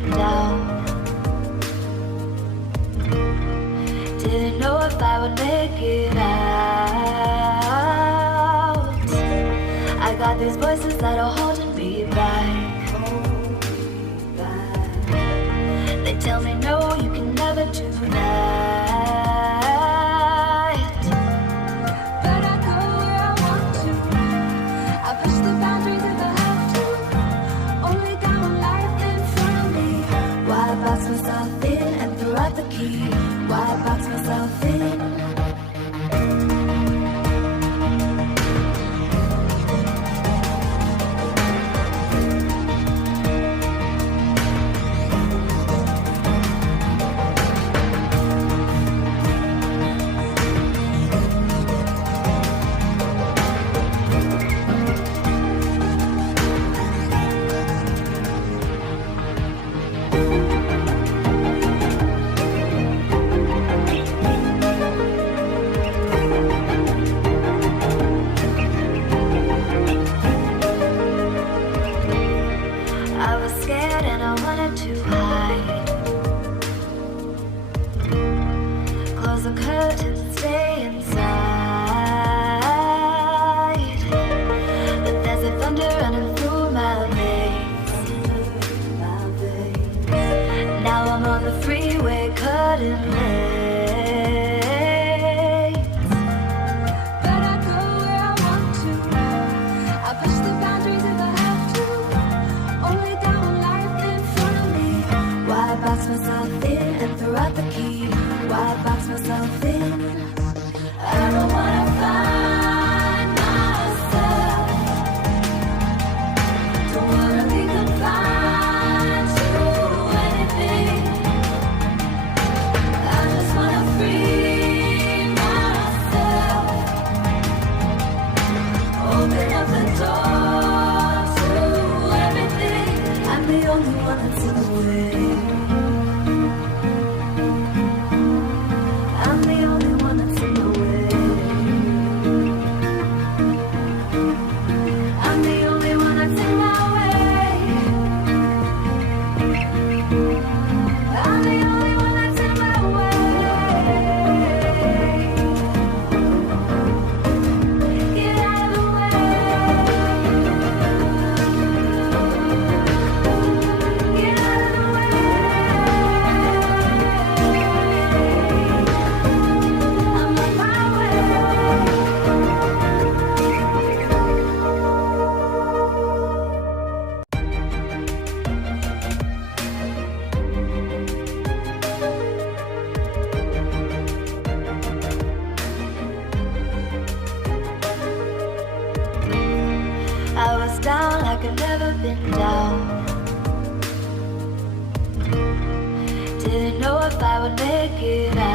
been down. Didn't know if I would make it out. I got these voices that are holding me back. They tell me no, you can never do that. But I go where I want to. I push the boundaries if I have to. Only got one life in front of me. Why box myself in and throw out the key? Why box myself in? I was scared and I wanted to hide. Close the curtains and stay inside. But there's a thunder running through my veins. Now I'm on the freeway cutting lanes. But I go where I want to. I push the boundaries if I have to. Only got one life in front of me. Why box myself in and throw out the key? Why box myself in? I don't wanna find myself. Don't wanna be confined to anything. I just wanna free myself. Open up the door to everything. I'm the only one that's in the way. I'm the only one that's in the way. I'm the only one that's in my way. I'm the only one that's in my way. Get out of the way. Get out of the way. I'm on my way. I was down like I'd never been down. Didn't know if I would make it out.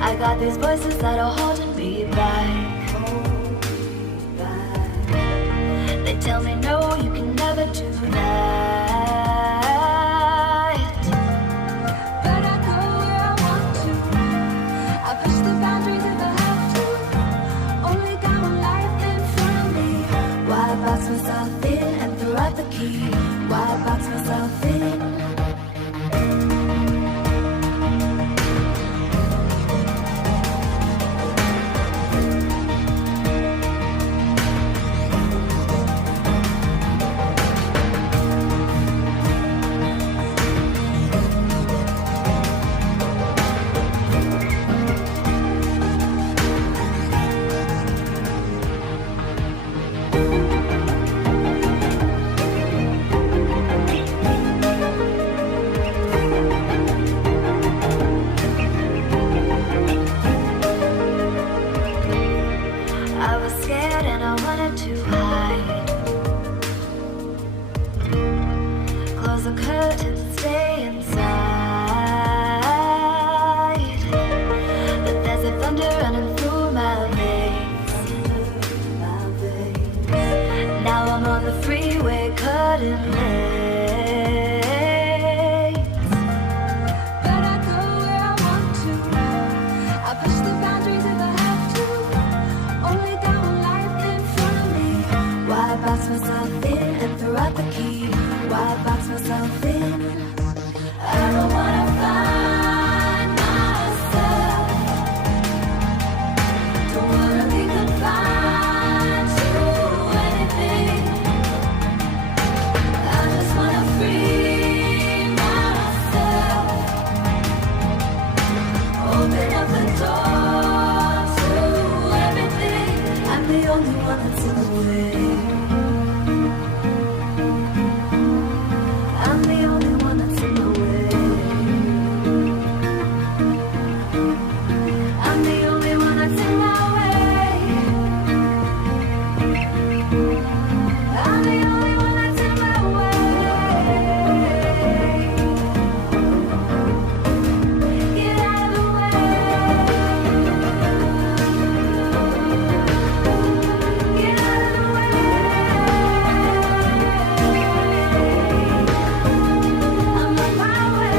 I got these voices that are holding me back. They tell me no, you can never do that. But I go where I want to. I push the boundaries if I have to. Only got one life in front of me. Why box myself in and throw out the key? Why box myself in? I was scared and I wanted to hide. Close the curtains and stay inside. But there's a thunder running through my veins. Now I'm on the freeway cutting lanes. But I go where I want to. I push the boundaries if I have to. Only got one life in front of me. Why box myself in and throw out the myself in. I don't wanna find myself. Don't wanna be confined to anything. I just wanna free myself. Open up the door to everything. I'm the only one that's in the way. I'm the only one that's in the way. I'm the only one that's in my way. I'm the only one that's in my way. Get out of the way. Get out of the way. I'm on my way.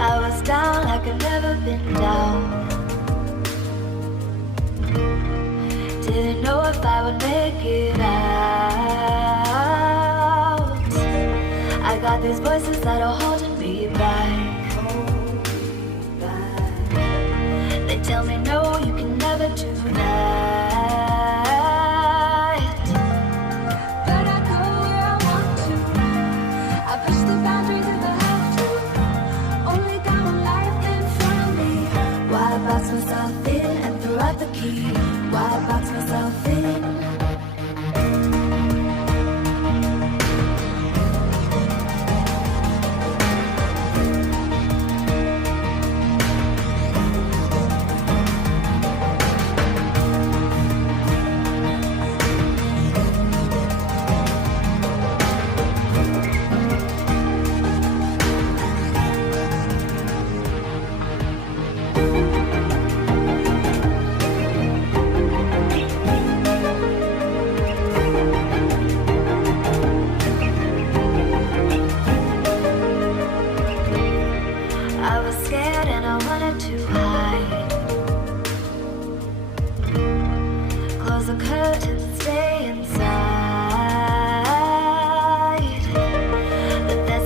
I was down like I'd never been down. Didn't know if I would make it out. I got these voices that are holding me back. They tell me no, you can never do that.